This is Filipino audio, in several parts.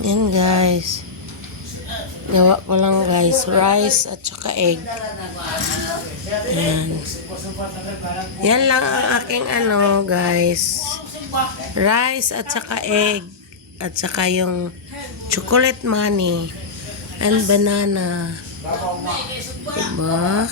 Yan guys. Gawa ko lang guys. Rice at saka egg. Yan. Yan lang ang aking ano guys. Rice at saka egg. At saka yung chocolate money. And banana. Diba?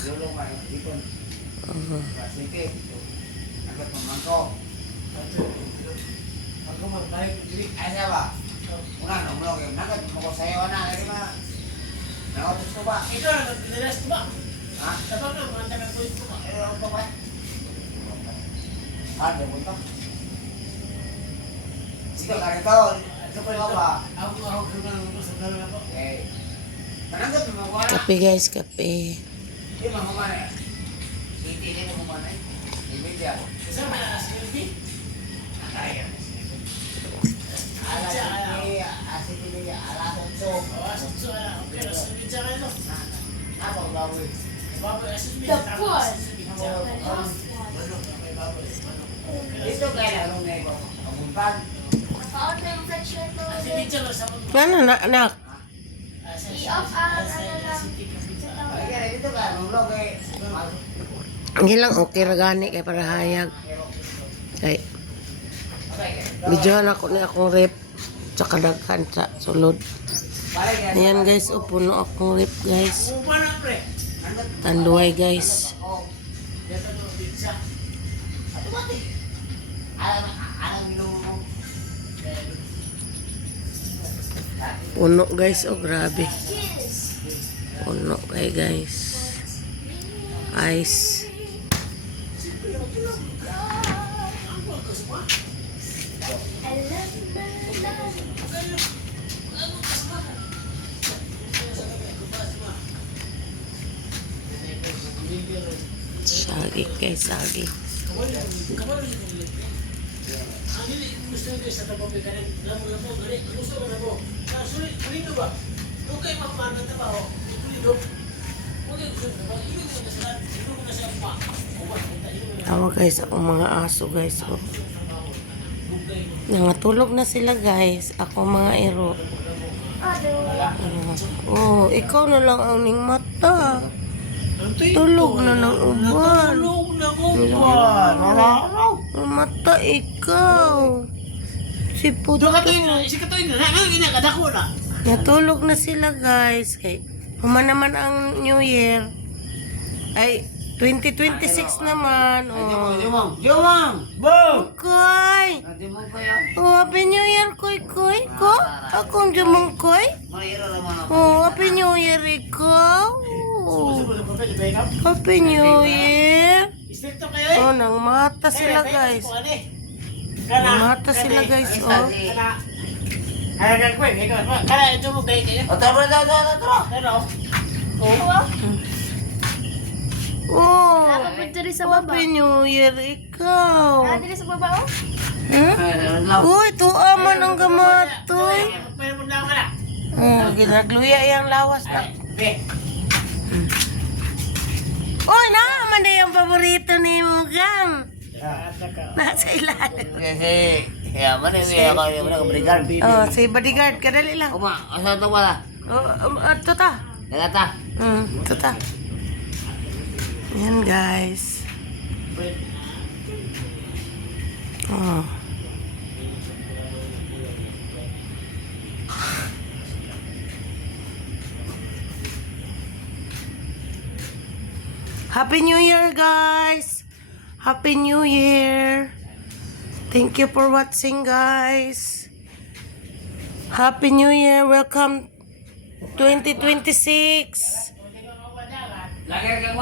Kape guys, kape. Ano na anak? Hindi lang okay ra gani kay para hayag. Kay videohan ako ni akong rep tsaka daghan sa sulod. Ayan guys, puno akong rep guys. Tanduay guys. Puno guys, oh grabe. Puno kay guys. Ice. Sagi guys, sagi. Tawa guys, akong mga aso guys. Oh. Nangatulog na sila guys. Ako mga ero. Oh, ikaw na lang ang ning mata. Tulog na ng uban. Tulog na uban. Ang mata ikaw. Si Puto. Natulog na sila guys. Kay naman ang New Year. Ay, 2026 naman. Oh. Jomang! Bo! Koy! Oh, Happy New Year, Koy. Ko? Akong Jomang Koy? Oh, Happy New Year, ikaw. Oh. Happy New Year. Oh, nang mata sila guys. Nang mata sila guys, oh. Oh, Happy New Year, ikaw. Dili sa baba, oh. Uy, tuwa man ang gamatoy. Ginagluya yung lawas na. Uy, naman na yung paborito ni Mugang. Nasa ilalim. Oh, si bodyguard, kadali lang. Ito ta. Ito ta. Yan guys. Oh. Happy New Year guys. Happy New Year. Thank you for watching guys. Happy New Year. Welcome 2026. Lagi kang